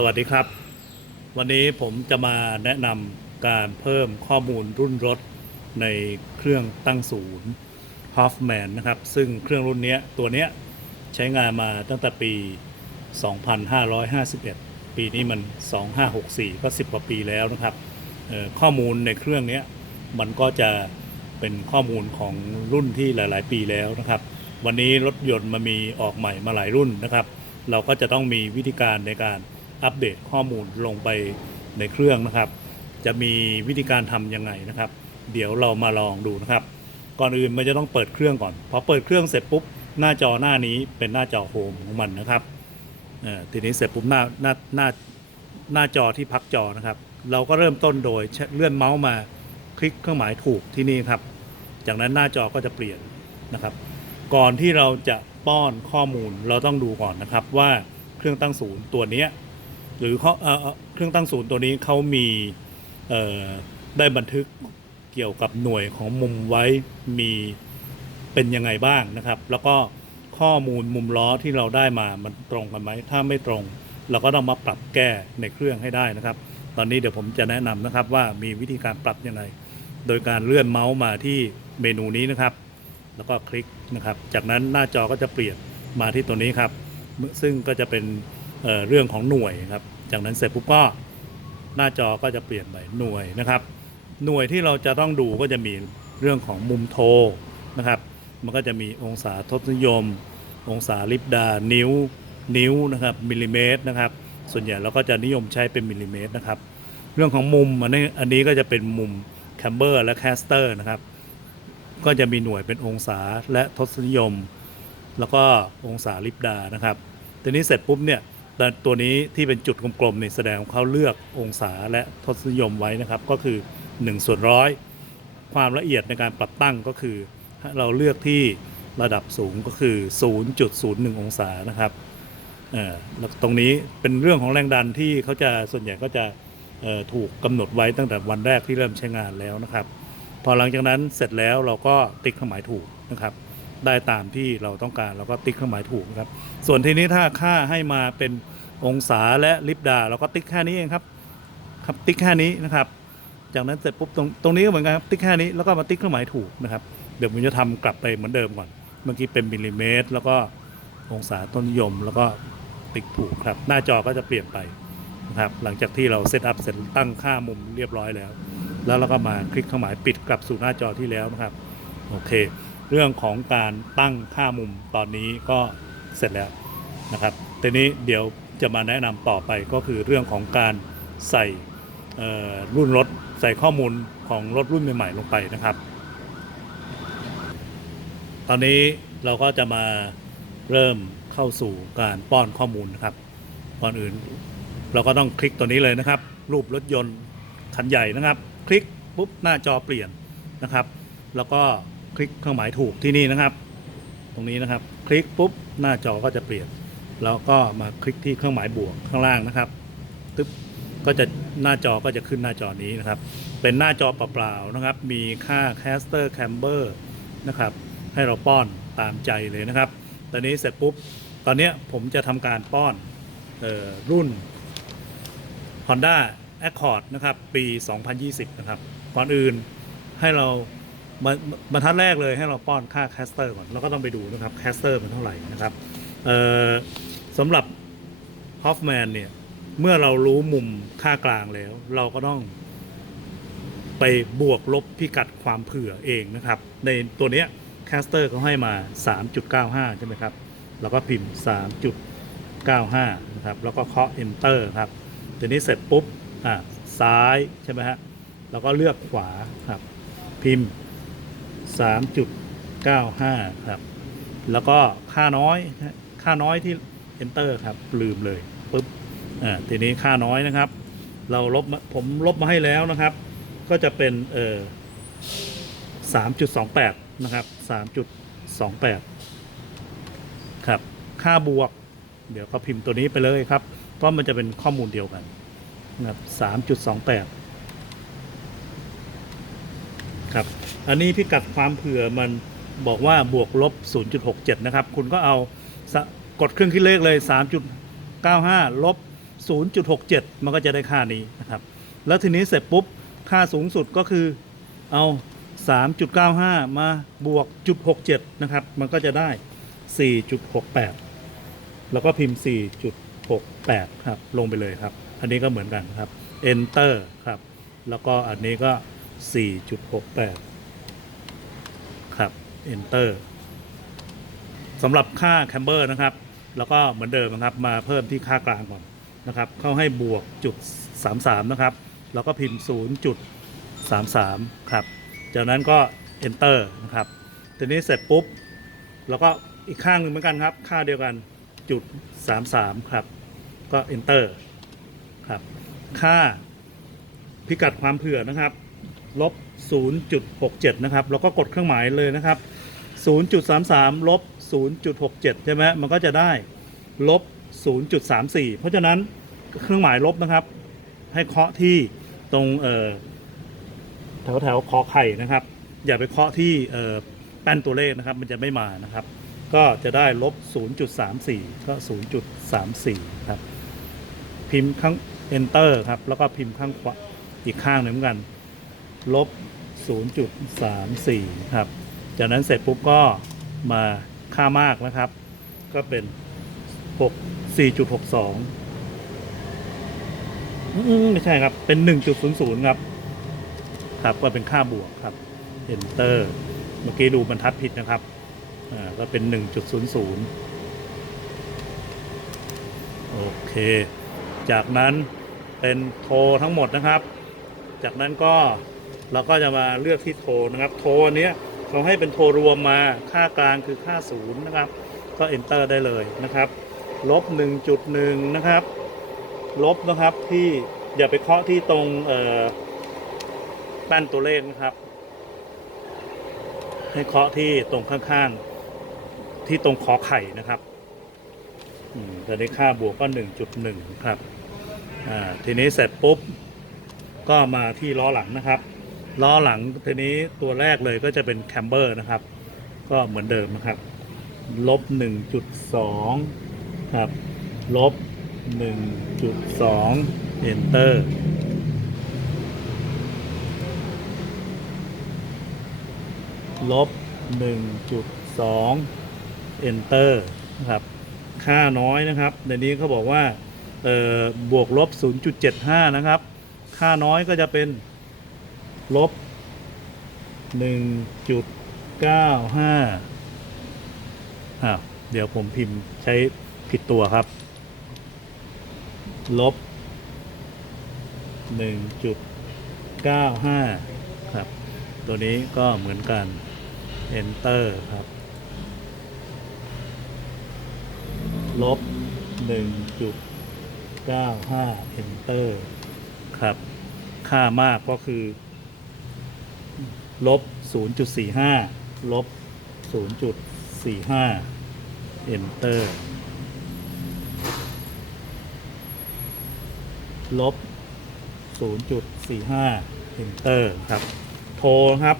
สวัสดีครับ วันนี้ผมจะมาแนะนำการเพิ่มข้อมูลรุ่นรถในเครื่องตั้งศูนย์ Hoffman นะครับ ซึ่งเครื่องรุ่นเนี้ยตัวเนี้ยใช้งานมาตั้งแต่ปี 2551 ปีนี้มัน 2564 ก็ 10 กว่าปีแล้วนะครับ ข้อมูลในเครื่องเนี้ยมันก็จะเป็นข้อมูลของรุ่นที่หลาย ๆ ปีแล้วนะครับ วันนี้รถยนต์มามีออกใหม่มาหลายรุ่นนะครับ เราก็จะต้องมีวิธีการในการ อัปเดตข้อมูลลงไปในเครื่องนะครับ จะมีวิธีการทำยังไงนะครับ เดี๋ยวเรามาลองดูนะครับ ก่อนอื่นมันจะต้องเปิดเครื่องก่อน พอเปิดเครื่องเสร็จปุ๊บหน้าจอหน้านี้เป็นหน้าจอโฮมของมันนะครับอ่อทีนี้เสร็จปุ๊บหน้าหน้าหน้าหน้าจอที่พักจอนะครับ เราก็เริ่มต้นโดยเลื่อนเมาส์มาคลิกเครื่องหมายถูกที่นี่ครับ จากนั้นหน้าจอก็จะเปลี่ยนนะครับ ก่อนที่เราจะป้อนข้อมูลเราต้องดูก่อนนะครับว่าเครื่องตั้งศูนย์ตัวนี้ หรือเครื่องตั้งศูนย์ตัวนี้เขามีได้บันทึกเกี่ยวกับหน่วยของมุมไว้มีเป็นยังไงบ้างนะครับ แล้วก็ข้อมูลมุมล้อที่เราได้มามันตรงกันไหมถ้าไม่ตรง เราก็ต้องมาปรับแก้ในเครื่องให้ได้นะครับ ตอนนี้เดี๋ยวผมจะแนะนำนะครับว่ามีวิธีการปรับยังไงโดยการเลื่อนเมาส์มาที่เมนูนี้นะครับ แล้วก็คลิกนะครับ จากนั้นหน้าจอก็จะเปลี่ยนมาที่ตัวนี้ครับ ซึ่งก็จะเป็น เเรื่องของหน่วยครับ จากนั้นเสร็จปุ๊บก็หน้าจอก็จะเปลี่ยนไปหน่วยนะครับ หน่วยที่เราจะต้องดูก็จะมีเรื่องของมุมโทนะครับ มันก็จะมีองศาทศนิยม องศาลิบดา นิ้ว นิ้วนะครับ มิลลิเมตรนะครับ ส่วนใหญ่เราก็จะนิยมใช้เป็นมิลลิเมตรนะครับ เรื่องของมุมอันนี้อันนี้ก็จะเป็นมุมแคมเบอร์และแคสเตอร์นะครับ ก็จะมีหน่วยเป็นองศาและทศนิยม แล้วก็องศาลิบดานะครับ ทีนี้เสร็จปุ๊บเนี่ย แต่ตัวนี้ที่เป็นจุดกลมๆนี่แสดงว่าเขาเลือกองศาและทศนิยมไว้นะครับ ก็คือ1ส่วนร้อยความละเอียดในการปรับตั้งก็คือ เราเลือกที่ระดับสูงก็คือ 0.01 องศานะครับเอ่อตรงนี้เป็นเรื่องของแรงดันที่เขาจะส่วนใหญ่ก็จะถูกกำหนดไว้ตั้งแต่วันแรกที่เริ่มใช้งานแล้วนะครับ พอหลังจากนั้นเสร็จแล้วเราก็ติ๊กเครื่องหมายถูกนะครับ ได้ตามที่เราต้องการเราก็ติ๊กเครื่องหมายถูกนะครับ ส่วนทีนี้ถ้าค่าให้มาเป็นองศาและลิบดาเราก็ติ๊กแค่นี้เองครับครับติ๊กแค่นี้นะครับ จากนั้นเสร็จปุ๊บตรงตรงนี้ก็เหมือนกันครับติ๊กแค่นี้แล้วก็มาติ๊กเครื่องหมายถูกนะครับเดี๋ยวผมจะทำกลับไปเหมือนเดิมก่อน เมื่อกี้เป็นมิลลิเมตร แล้วก็องศาต้นนิยมแล้วก็ติ๊กถูกครับ หน้าจอก็จะเปลี่ยนไปนะครับหลังจากที่เราเซตอัพเสร็จตั้งค่ามุมเรียบร้อยแล้ว แล้วเราก็มาคลิกเครื่องหมายปิดกลับสู่หน้าจอที่แล้วนะครับโอเค เรื่องของการตั้งค่ามุมตอนนี้ก็เสร็จแล้วนะครับทีนี้เดี๋ยวจะมาแนะนำต่อไปก็คือเรื่องของการใส่รุ่นรถใส่ข้อมูลของรถรุ่นใหม่ๆลงไปนะครับ ตอนนี้เราก็จะมาเริ่มเข้าสู่การป้อนข้อมูลนะครับก่อนอื่น เราก็ต้องคลิกตัวนี้เลยนะครับ รูปรถยนต์คันใหญ่นะครับ คลิกปุ๊บหน้าจอเปลี่ยนนะครับ แล้วก็ คลิกเครื่องหมายถูกที่นี่นะครับ ตรงนี้นะครับ คลิกปุ๊บหน้าจอก็จะเปลี่ยน แล้วก็มาคลิกที่เครื่องหมายบวกข้างล่างนะครับตึ๊บก็จะหน้าจอก็จะขึ้นหน้าจอนี้นะครับ เป็นหน้าจอเปล่าๆนะครับ มีค่า caster camber นะครับ ให้เราป้อนตามใจเลยนะครับ ตอนนี้เสร็จปุ๊บ ตอนนี้ผมจะทำการป้อนออรุ่น Honda Accord นะครับ ปี 2020 นะครับ ก่อนอื่นให้เรา บรรทัดแรกเลยให้เราป้อนค่าแคสเตอร์ก่อนแล้วก็ต้องไปดูนะครับแคสเตอร์มันเท่าไหร่นะครับสำหรับ Hoffman เนี่ย เมื่อเรารู้มุมค่ากลางแล้ว เราก็ต้องไปบวกลบพิกัดความเผื่อเองนะครับ ในตัวเนี้ยแคสเตอร์เขาให้มา 3.95 ใช่ไหมครับแล้วก็พิมพ์ 3.95 นะครับ แล้วก็เคาะ enter ครับทีนี้เสร็จปุ๊บ อะซ้าย ใช่ไหมฮะ แล้วก็เลือกขวาครับ พิมพ์ 3.95 ครับ แล้วก็ค่าน้อยค่าน้อยที่ enter ครับลืมเลยปุ๊บอ่าทีนี้ค่าน้อยนะครับ เราลบผมลบมาให้แล้วนะครับ ก็จะเป็นเออ3.28 นะครับ 3.28 ครับ ค่าบวก เดี๋ยวก็พิมพ์ตัวนี้ไปเลยครับ ก็มันจะเป็นข้อมูลเดียวกันนะครับ3.28 ครับ อันนี้พิกัดความเผื่อมันบอกว่าบวกลบ 0.67 นะครับ คุณก็เอาสะกดเครื่องคิดเลขเลย 3.95 ลบ 0.67 มันก็จะได้ค่านี้นะครับ แล้วทีนี้เสร็จปุ๊บ ค่าสูงสุดก็คือเอา 3.95 มาบวกจุด67 นะครับ มันก็จะได้ 4.68 แล้วก็พิมพ์ 4.68 ครับ ลงไปเลยครับ อันนี้ก็เหมือนกันครับ enter ครับ แล้วก็อันนี้ก็ 4.68 ครับ enter สำหรับค่าแคมเบอร์นะครับ แล้วก็เหมือนเดิมนะครับ มาเพิ่มที่ค่ากลางก่อนนะครับ เข้าให้บวกจุด 33 นะครับ แล้วก็พิมพ์ 0.33 ครับ จากนั้นก็ enter นะครับ ทีนี้เสร็จปุ๊บ แล้วก็อีกข้างหนึ่งเหมือนกันครับ ค่าเดียวกันจุด 33 ครับ ก็ enter ครับ ค่าพิกัดความเผื่อนะครับ ลบ 0.67 นะครับ แล้วก็กดเครื่องหมายเลยนะครับ 0.33 ลบ 0.67 ใช่ไหมมันก็จะได้ลบ 0.34 เพราะฉะนั้นเครื่องหมายลบนะครับ ให้เคาะที่ตรงแถวแถวคอไข่นะครับ อย่าไปเคาะที่แป้นตัวเลขนะครับ มันจะไม่มานะครับ ก็จะได้ลบ 0.34 ก็ 0.34 ครับ พิมพ์ข้าง enter ครับ แล้วก็พิมพ์ข้างขวาอีกข้างหนึ่งเหมือนกัน ลบ 0.34 ครับ จากนั้นเสร็จปุ๊บก็มาค่ามากนะครับ ก็เป็น 6 4.62อืมไม่ใช่ครับ เป็น 1.00 ครับ ครับ ก็เป็นค่าบวกครับ enter เมื่อกี้ดูบรรทัดผิดนะครับ อ่า ก็เป็น 1.00 โอเค จากนั้นเป็นโทรทั้งหมดนะครับ จากนั้นก็ เราก็จะมาเลือกที่โทรนะครับ โทรอันนี้เขาให้เป็นโทรรวมมาค่ากลางคือค่าศูนย์นะครับ ก็ enter ได้เลยนะครับลบ1.1 นะครับ ลบนะครับที่อย่าไปเคาะที่ตรงแป้นตัวเลขนะครับ ให้เคาะที่ตรงข้างๆ ที่ตรงขอไข่นะครับอืมจะได้ค่าบวกก็ 1.1 ครับ ทีนี้เสร็จปุ๊บ ก็มาที่ล้อหลังนะครับ ล้อหลังทีนี้ตัวแรกเลยก็จะเป็นแคมเบอร์นะครับ ก็เหมือนเดิมนะครับ ลบ 1.2 ครับ ลบ 1.2 enter ลบ 1.2 enter นะครับ ค่าน้อยนะครับ ในนี้เขาบอกว่า เอ่อ บวกลบ 0.75 นะครับ ค่าน้อยก็จะเป็น ลบ1.95อ้าวเดี๋ยวผมพิมพ์ใช้ผิดตัวครับ ลบ1.95ครับ ตัวนี้ก็เหมือนกัน enter ครับ ลบ1.95 enter ครับ ค่ามากก็คือ ลบ 0.45 ลบ 0.45 enter ลบ 0.45 enter ครับ โทรครับ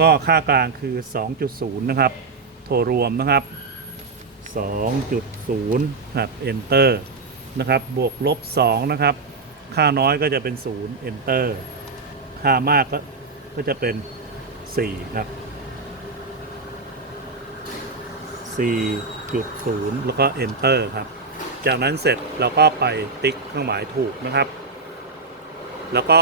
ก็ค่ากลางคือ 2.0 นะครับ โทรรวมนะครับ 2.0 ครับ enter นะครับ บวกลบ 2 นะครับ ค่าน้อยก็จะเป็น 0 enter ค่ามากก็ ก็จะเป็น4ครับ4.0แล้วก็ enter ครับ จากนั้นเสร็จเราก็ไปติ๊กเครื่องหมายถูกนะครับ แล้วก็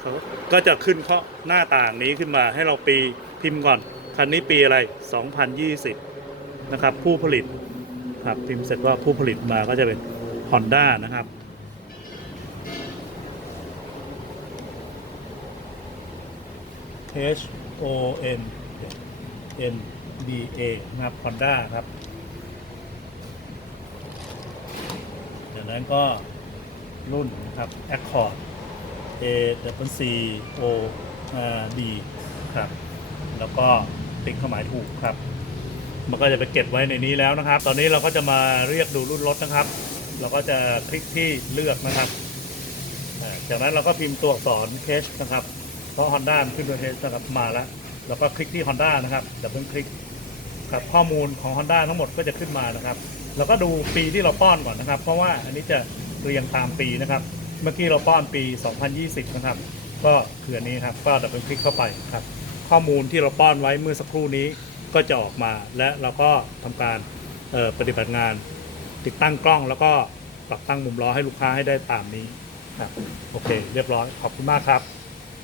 เขาก็จะขึ้นข้อหน้าต่างนี้ขึ้นมาให้เราปีพิมพ์ก่อน คันนี้ปีอะไร 2020 นะครับ ผู้ผลิตครับพิมพ์เสร็จว่าผู้ผลิตมาก็จะเป็น Honda นะครับ H O N N D A นะครับ Honda ครับจากนั้นก็รุ่นนะครับ Accord A W C O R D ครับ แล้วก็ติ๊กเครื่องหมายถูกครับ มันก็จะไปเก็บไว้ในนี้แล้วนะครับ ตอนนี้เราก็จะมาเรียกดูรุ่นรถนะครับ เราก็จะคลิกที่เลือกนะครับ จากนั้นเราก็พิมพ์ตัวอักษร H นะครับ เพราะ Honda มันขึ้นตัว H นะครับมาแล้ว แล้วก็คลิกที่ Honda นะครับแต่เพิ่งคลิกครับข้อมูลของ Honda ทั้งหมดก็จะขึ้นมานะครับ แล้วก็ดูปีที่เราป้อนก่อนนะครับ เพราะว่าอันนี้จะเรียงตามปีนะครับ เมื่อกี้เราป้อนปี 2020 นะครับ ก็คืออันนี้ครับก็ดับเบิลคลิกเข้าไปครับ ข้อมูลที่เราป้อนไว้เมื่อสักครู่นี้ก็จะออกมา และเราก็ทำการปฏิบัติงาน ติดตั้งกล้องแล้วก็ปรับตั้งมุมล้อให้ลูกค้าให้ได้ตามนี้ครับโอเค เรียบร้อยขอบคุณมากครับ